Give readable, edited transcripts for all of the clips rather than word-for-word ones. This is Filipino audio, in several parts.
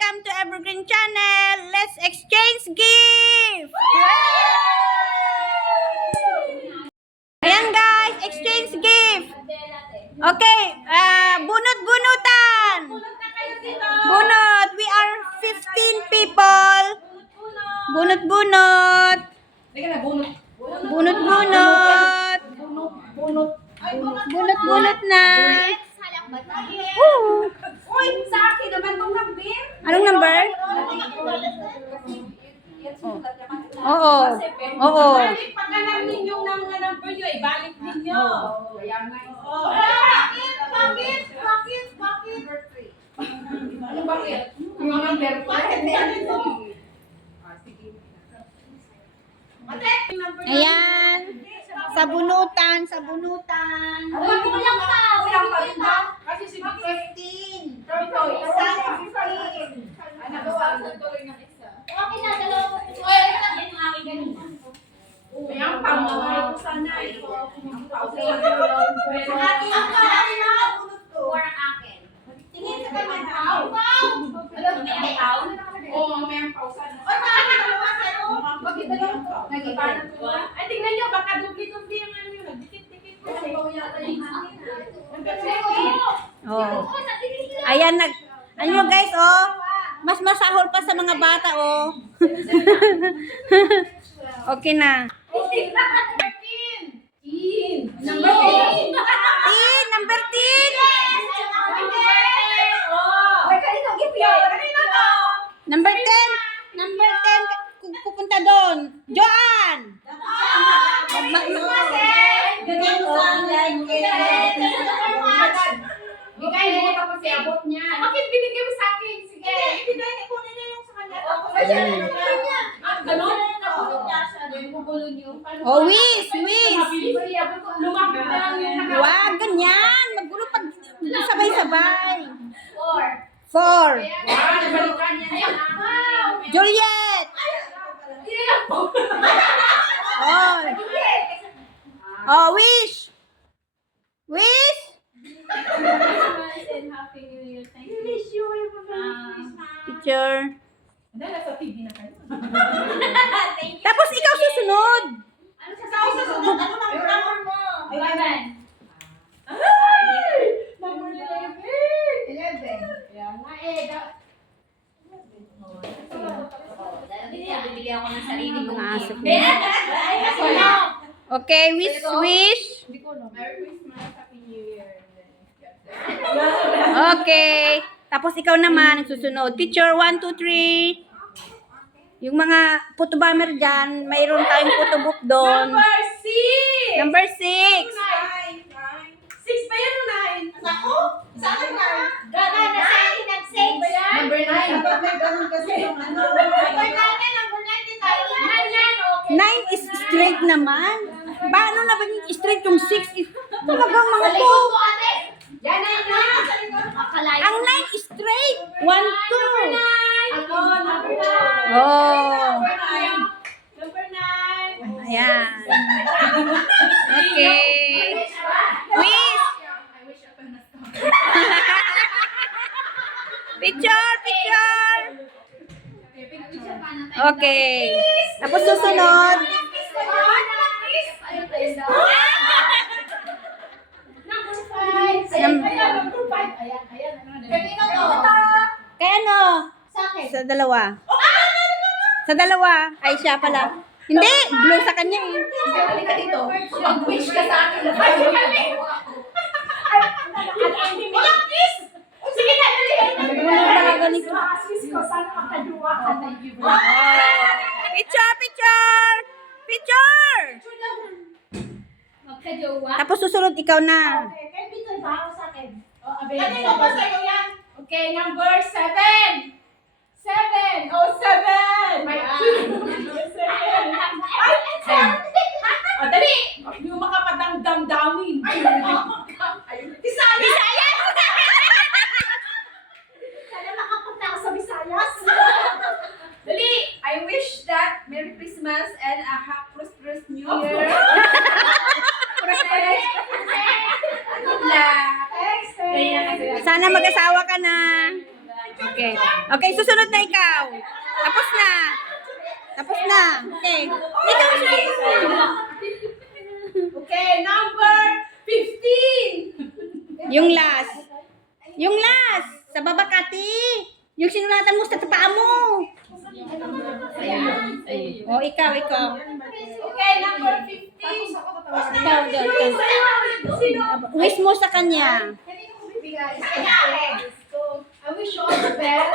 Welcome to Evergreen Channel. Let's exchange gift. Ayan guys, exchange gift. Okay, bunot-bunutan. Bunot, we are 15 people. Bunot-bunot. Bunot-bunot. Bunot-bunot na. Uy, sa akin naman itong number. Anong number? Oo. Oo. Balik, pagkanan ninyong mga number nyo, ibalik ninyo. Bakit? Ano bakit? Yung number ko. Ayan. Sabunutan. Kulang pa. Kasi si 15. Isa 15. Okay na, dalawa ko. Yan yung aking ganina. Ayan, pamamay ko sana. Ang akin. Tingin sa kaman. Alam mo, may tao? Oo, may ang pausan. Oy, bakit dalawa sa'yo? Bakit dalawa? Nag-ipanan ko. Ay, tingnan nyo, baka dubli-dubli yung ano yun. Dikit-dikit ko. Kasi ikaw yata yung akin. Oh. Ayan, ano guys, oh. Mas masahol pa sa mga bata, oh. Okay na. Number 10. Number 10. Number 10. Number 10. Pupunta doon. Joan. Bigay mo tapos iabot niya. Bakit binigay mo sa akin? Sige. Ibigay niya, kunin niya yung sa kanya. Ganon? Nakulong niya siya. Gugulong niyo. Oh, Wish. Lumapit na lang yung nakawa. Wag, ganyan. Magulo pag sabay-sabay. 4. 4. Nabalikan niya na. Juliet. Oh. Oh, Wish. Wish. Picture. Nasa TV na kayo. Tapos ikaw susunod. Ano number mo? 11. Number 11. Kaya nga bibigyan ako ng sarili kong Naasok gift. Okay, wish. Merry Christmas, Happy New Year. Okay. Tapos ikaw naman, ang susunod. Picture 1, 2, 3. Yung mga photo bomber dyan, mayroon tayong photobook doon. Number 6! Number 6. 6 ba yan o 9? Ako? Saan ka? Gaga na sa akin nag-save. Number 9. Number 9 number 9 din tayo. 9 is straight naman. Paano na ba yung straight yung 6 is talagang mga to? Yan na yun na. Ang 9 is straight. 1, 2. Ako, number 9. Oh. Number 9. Ayan. Okay. Wish. Picture. Okay. Tapos susunod. Number 5. Number 5. Ayan. Kanino to? Kaya ano? Sa akin. Sa dalawa. Sa dalawa. Ay, siya pala. Hindi. Blue sa kanya eh. Balik ka dito. Mag-wish ka sa akin. Walang kiss! Sige na, dali. Ano talaga nito? Kiss ko, sana makajuwa ka. Picture. Magkajowa. Tapos susunod ikaw na. Kay Peter ba ako sa akin? Kanino ba sa'yo yan? Okay, number 7. 7. Oh, 7. May 7. Ay, dali. Hindi mo makapadamdam-damin. Visayas! Sana makapunta ako sa Visayas. Dali. I wish that Merry Christmas and a prosperous New Year. Good luck. Thanks. Sana mag-asawa ka na. Okay. Okay. Okay, susunod na ikaw. Tapos na. Tapos na. Okay. Ikaw susunod. Okay, number 15. Yung last. Yung last. Sa baba, Kati. Yung sinulatan mo sa paa mo. Oh, ikaw. Okay, number 15. Ikaw, wish mo sa kanya. I wish you all the best.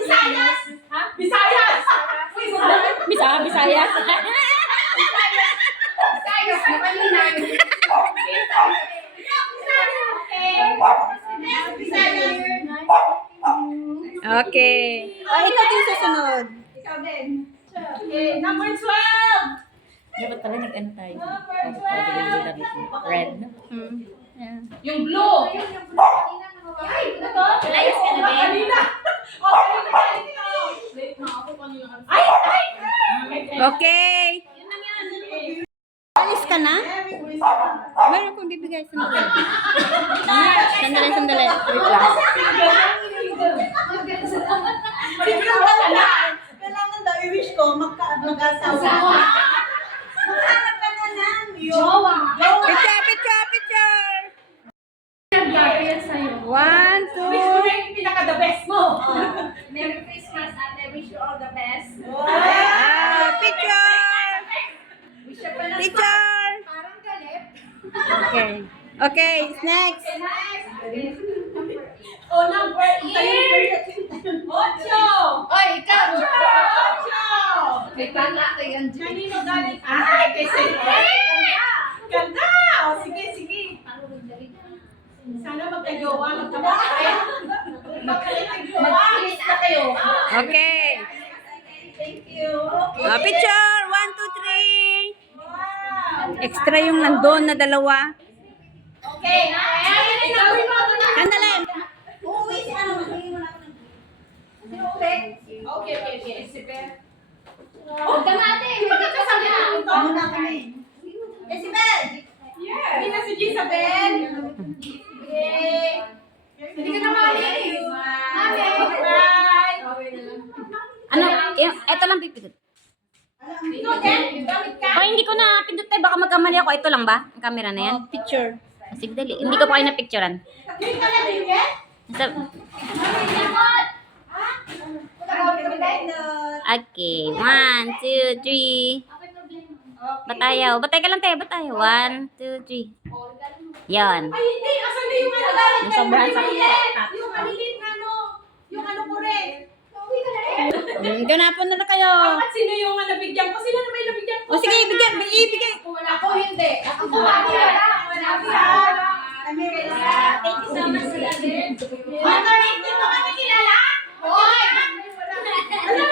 Visayas! Ha? Visayas! Bisaya. Visayas na kanina. Okay. Oh, ikaw din susunod. Ikaw din. Okay, number 12. Dapat pala nag-antay. Number 12. Red. Yeah. Yung blue. Ay, ano to? Layas ka na, Ben. Kanina. Oh, kanina. Ay! Okay. Alis ka na? Meron akong bibigay. Sandali. Sandali. Wait lang. Kailangan daw i-wish ko mag-asawa. Maghanap ka na lang. Jowa. Picture. One, Wish two. mo na yung pinaka-the best mo. Merry Christmas, Ate. Wish you all the best. Picture. Parang galit. Okay, next. Oh, number 8. Ocho. Oy, ikaw! Ocho. May pala ka yan, Jay. Kanino galing? Ay, kay Senyor. Ganda. O, sige. Sana magkajowa, magkabakay. Mag-kiss na kayo. Okay. Thank you. Picture. One, two, three. Wow. Extra yung nandun na dalawa. Okay. Ay, gawin mo ito na. Sandali. Uuwi si ano, magiging mo na ako ng... Okay. Isipin. Huwag ka natin. Magkakasama. Ano na kami? Isabel! Yeah. Hindi na si Jisabel. Yay. Hindi ka na mami. Mami. Bye. Ano? Ito lang pipindot. Ikaw din. Gamit ka. Ay, hindi ko na pindot tayo. Baka magkamali ako. Ito lang ba? Ang camera na yan? Picture. Sige, dali. Hindi ko pa kayo na-picturean. Hindi ka na din yan. Okay. 1, 2, 3. Batayaw. Batay ka lang tayo. Batayaw. 1, 2, 3. Yan. Ay, hindi. Asan na yung ano galing? Yung sobrang Maliit. Yung maliit na ano. Yung ano ko rin. Ganapon na kayo. At sino yung nabigyan ko? Sino na may nabigyan ko? O sige, ibigay. Ako hindi. Ako wala. Kami rin. Thank you so much, Sila din. Hindi mo kami kilala? Hoy! Ano?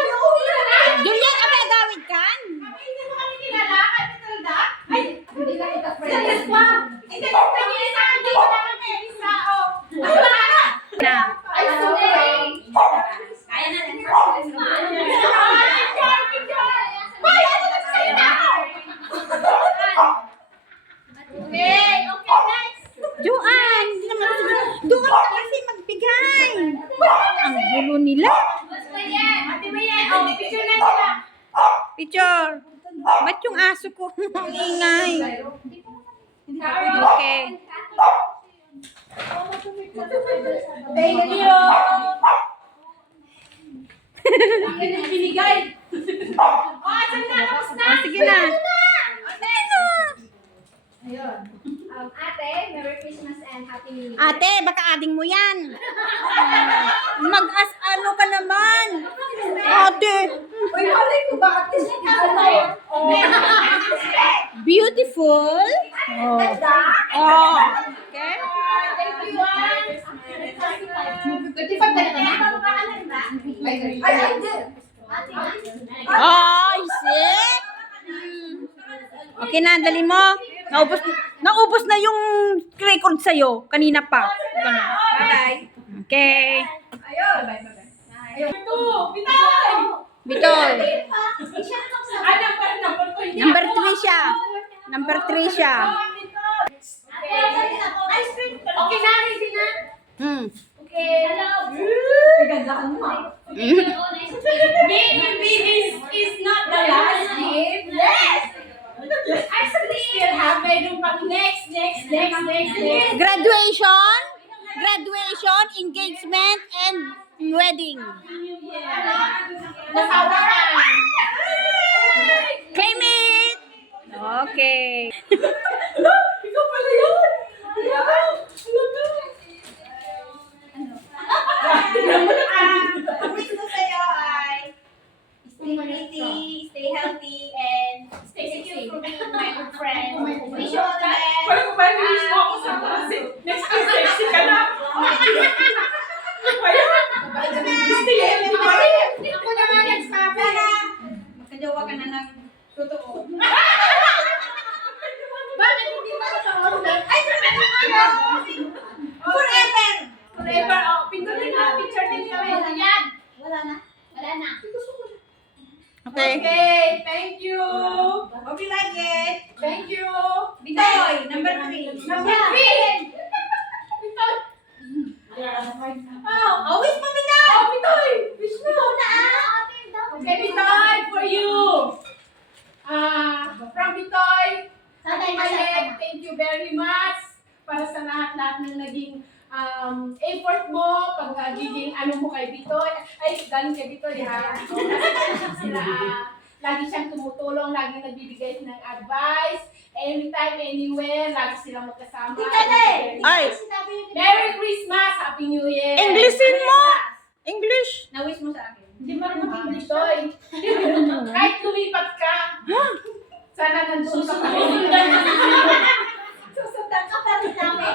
Julian, abay, gawid kan. Hindi mo kami kilala? Capital da? Ay! Hindi lang kita Sa friend. Leswa! Hindi ko kami sa akin. Hindi ko kami isa. Ay, wala na! Na. Ay, sorry. Kaya natin first Christmas. Hoy! Ano nagsasalita ako? Okay, next. Juan, hindi naman doon ka kasi magbigay. Ang gulo nila. Ate Mayan, picture na sila. Picture. Ba't yung aso ko? Ang ingay. Okay. Thank you. Ang yung binigay. Asan na? Tapos na. Sige na. Ate, Merry Christmas and Happy New Year. Ate, baka ading mo yan. Mag-as-ano ka naman. Ate. Uy, halay ko ba? At least Beautiful. Oh. Oh. Okay. Thank you, Juan. 25 ka na. Ay, hindi. Ay, see? Okay na, dali mo. Naubos na yung record sa'yo. Kanina pa. Bye-bye. Okay. Ayun. Ito, Bitay. Bitoy. Ay, number ko. Hindi Number ako. 3 siya. Number 3 siya. Okay na, ready na. Hmm. Okay. Hello. Gagadahan mo ah. Maybe this is not the last gift. Yes! I still have mayroon pang next. Graduation, engagement, and wedding. Nasawaran. Claim it! Okay. Ikaw pala yun. Ang wish ko sa'yo ay stay pretty, stay healthy, and Stay secure for being my good friend. wish you all the best. Parang kung parang wish mo ako sa kasi next time sexy ka na. Stay healthy pa rin. Ako naman nagsabi. Magkajowa ka na ng totoo. Bakit hindi ba totoo? Ay, forever! Forever. Oh, pindutin na. Picture din kami. Yan. Wala na. Okay. Okay. Thank you. Hope you like it. Thank you. Bitoy, number 3. Number 3. Bitoy. Oh, Always pa Bitoy! oh, Bitoy. Wish mo. Okay, Bitoy, for you. From Bitoy, thank you very much para sa lahat-lahat ng naging effort mo, pagiging ano mo kay Bitoy. Ay, galing kay Bitoy, ha? Sila, lagi siyang tumutulong, lagi nagbibigay ng advice. Anytime, anywhere, lagi silang magkasama. Ay. Merry Christmas! Happy New Year! Englishin mo! English. Na-wish mo sa akin. Hindi marunong English, Toy. Kahit lumipat ka, sana nandun ka pa rin. Susundan ka pa rin namin.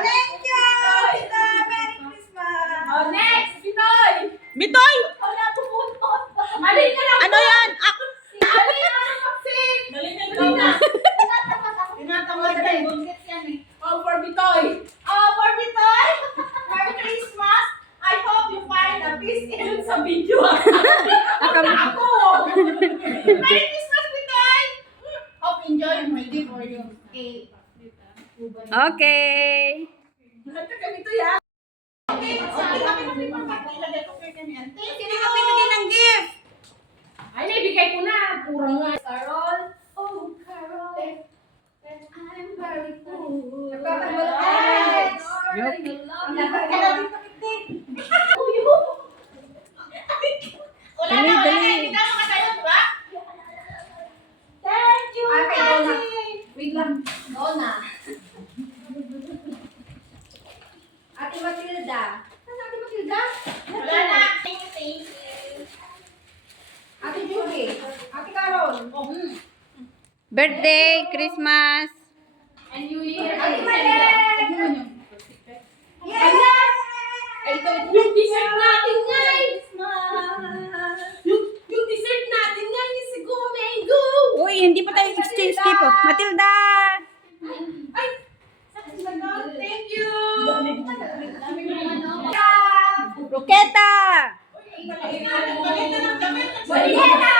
Thank you! Bitoy, Merry Christmas! Oh, next, Bitoy! Bitoy! Wala pumutot. Alin ka lang Ano yan? Ah, Alin ka lang mag-sing! Tinatawag na yung buntis yan eh. Oh, for Bitoy! Oh, for Bitoy! Merry Christmas! I hope you find a peace in Sa video, ako! Merry Christmas, Bitoy! Hope you enjoy my gift for you. Okay. Okay. Ito ka Bitoy, ha? Okay, kami ilagay ko kayo ganyan. Sino ka pinagay ng gift? Ay, naibigay ko na. Kurang nga. Carol. Oh, Carol. I'm very cool. Nagtatanggol ka. Wala na, wala na. Hindi na mga tayo, di ba? Thank you, Okay, Donna. Cassie. Wait lang. Donna. Ate Matilda. Saan Ate Matilda? Wala na. Thank you. Ate Judy. Ate Carol. Birthday, Christmas. And New Year. Ate Ate Matilda. Matilda. Yes! Ito, yung dessert natin guys. Yung dessert natin nga yung si Go Mango. Uy, hindi pa tayo exchange gift. Oh. Matilda! Ay! Thank you. Roketa! Maganda ng damit. Marieta!